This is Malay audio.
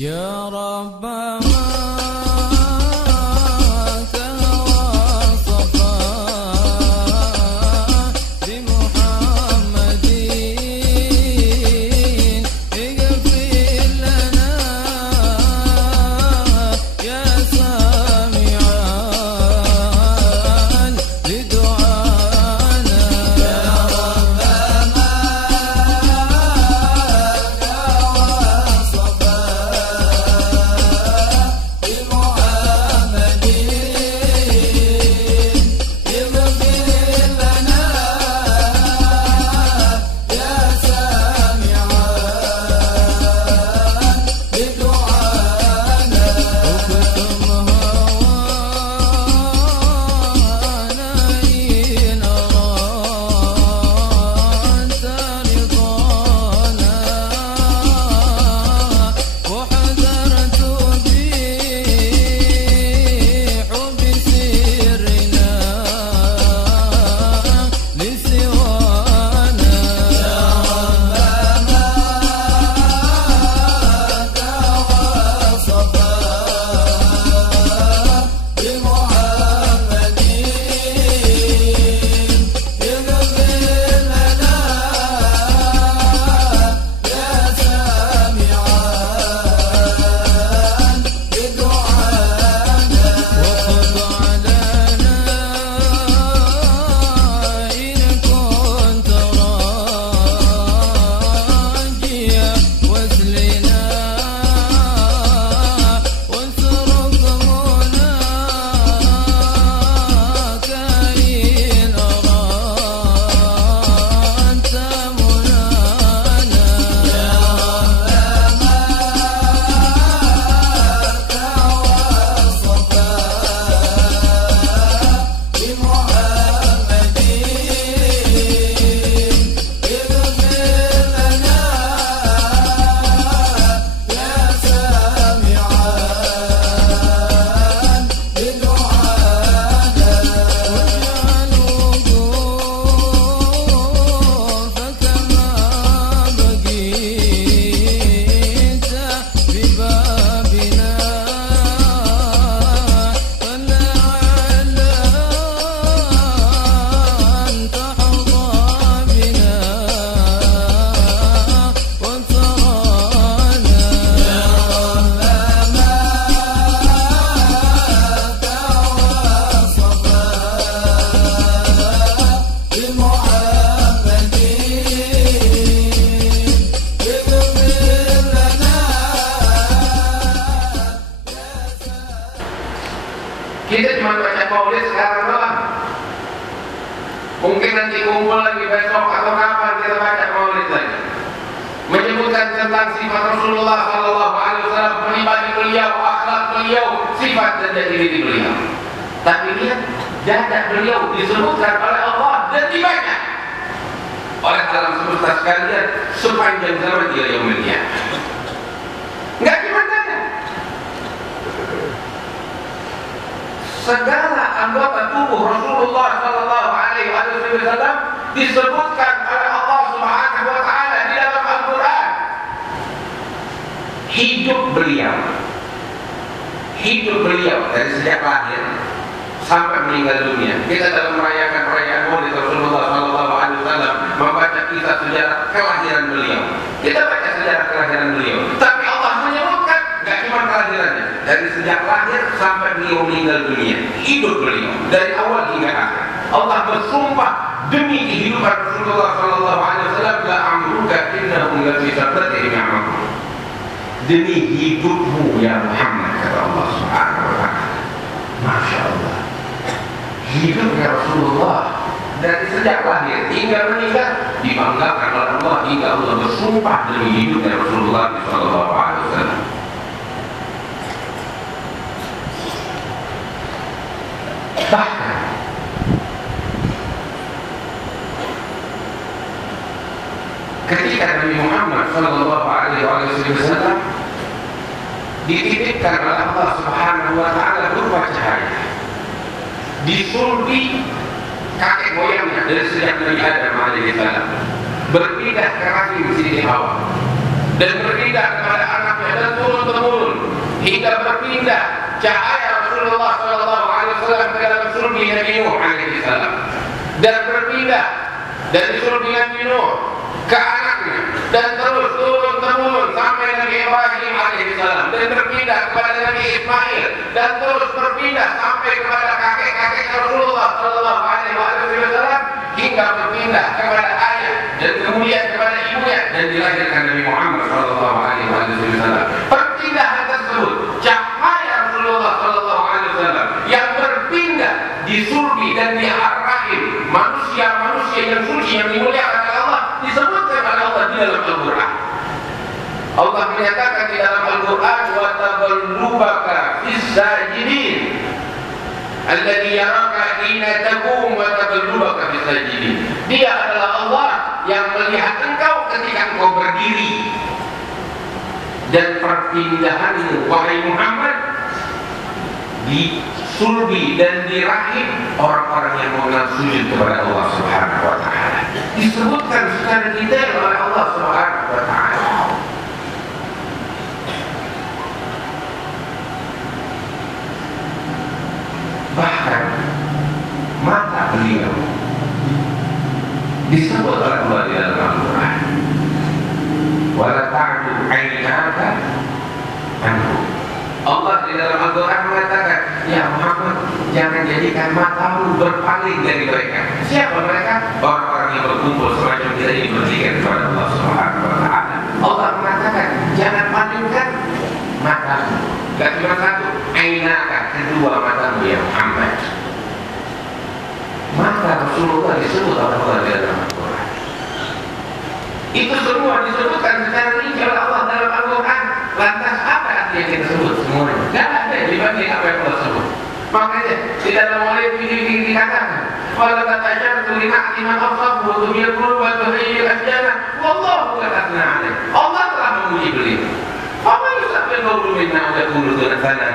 يا رب Kita cuma baca maulid sekarang doang. Mungkin nanti kumpul lagi besok atau kapan kita baca maulid lagi, menyebutkan tentang sifat Rasulullah Sallallahu Alaihi Wasallam, pribadi beliau, akhlak beliau, sifat dan diri beliau. Tapi lihat, jadak beliau disebutkan oleh Allah dan dibaca oleh alam semesta sekalian sepanjang zaman ila yaumil qiyamah. Enggak cuma jadak, segala anggota tubuh Rasulullah Sallallahu Alaihi Wasallam disebutkan oleh Allah Subhanahu Wa Taala di dalam Al-Quran. Hidup beliau dari sejak lahir sampai meninggal dunia. Kita dalam merayakan perayaan Maulid Rasulullah Sallallahu Alaihi Wasallam membaca kisah sejarah kelahiran beliau. Kita baca sejarah kelahiran beliau. Tapi Allah menyebutkan nggak cuma kelahirannya, dari sejak lahir sampai beliau meninggal dunia, hidup beliau dari awal hingga akhir. Allah bersumpah demi kehidupan Rasulullah Sallallahu Alaihi Wasallam, la amruka innahum lafi sakratihim ya'mahun. Demi hidupmu ya Muhammad, kata Allah Subhanahu Wa Taala. Masya Allah, hidupnya Rasulullah dari sejak lahir hingga meninggal dibanggakan oleh Allah hingga Allah bersumpah demi hidupnya Rasulullah Sallallahu Alaihi Wasallam. Bahkan ketika Nabi Muhammad Sallallahu Alaihi Wasallam dititipkan oleh Allah Subhanahu Wa Taala berupa cahaya, disulbi kakek moyangnya dari sejak Nabi Adam alaihissalam, berpindah ke rahim Siti Hawa dan berpindah kepada anaknya dan turun temurun hingga berpindah cahaya Rasulullah SAW ke dalam surga Nabi Nuh alaihi salam, dan berpindah dari surga Nabi Nuh ke anaknya, dan terus turun temurun sampai Nabi Ibrahim alaihi salam, dan berpindah kepada Nabi Ismail, dan terus berpindah sampai kepada kakek-kakek Rasulullah sallallahu alaihi wasallam, hingga berpindah kepada ayah dan kemudian kepada ibunya, dan dilahirkan Nabi Muhammad sallallahu alaihi wasallam. Perpindahan tersebut cahaya Rasulullah sallallahu alaihi wasallam yang berpindah di surga dan di ar-rahim manusia-manusia yang suci yang dimuliakan oleh Allah, disebutkan oleh Allah di dalam Al-Quran. Allah menyatakan di dalam Al-Quran, wa taqallubaka fis sajidin alladzi yaraka hina taqum wa taqallubaka fis sajidin. Dia adalah Allah yang melihat engkau ketika engkau berdiri, dan perpindahanmu wahai Muhammad di sulbi dan di rahim orang-orang yang mengenal sujud kepada Allah Subhanahu wa taala. Disebutkan secara detail oleh Allah Subhanahu wa taala. Bahkan mata beliau disebut oleh Allah di dalam Al-Quran, wala ta'du 'ainaka anhu. Allah di dalam Al-Quran mengatakan, ya Muhammad, jangan jadikan matamu berpaling dari mereka. Siapa mereka? Orang-orang yang berkumpul semacam kita ini berzikir kepada Allah Subhanahu wa taala. Allah mengatakan, jangan palingkan matamu. Gak cuma satu, ainaka, kedua matamu ya Muhammad. Mata Rasulullah disebut oleh Allah di dalam Al-Quran. Itu semua disebutkan secara rinci oleh Allah dalam Al-Quran. Lantas apa artinya kita sebut semuanya? Tidak ada dibanding apa yang Allah sebut. Makanya di dalam ayat ini dikatakan, "Wala tatajabtu li na'ti man afsahu wa tumil qulub wa tuhayyil asjana wallahu katatna 'alaih." Allah telah memuji beliau. Apa yang sampai kau minna wa yaqulu dzana?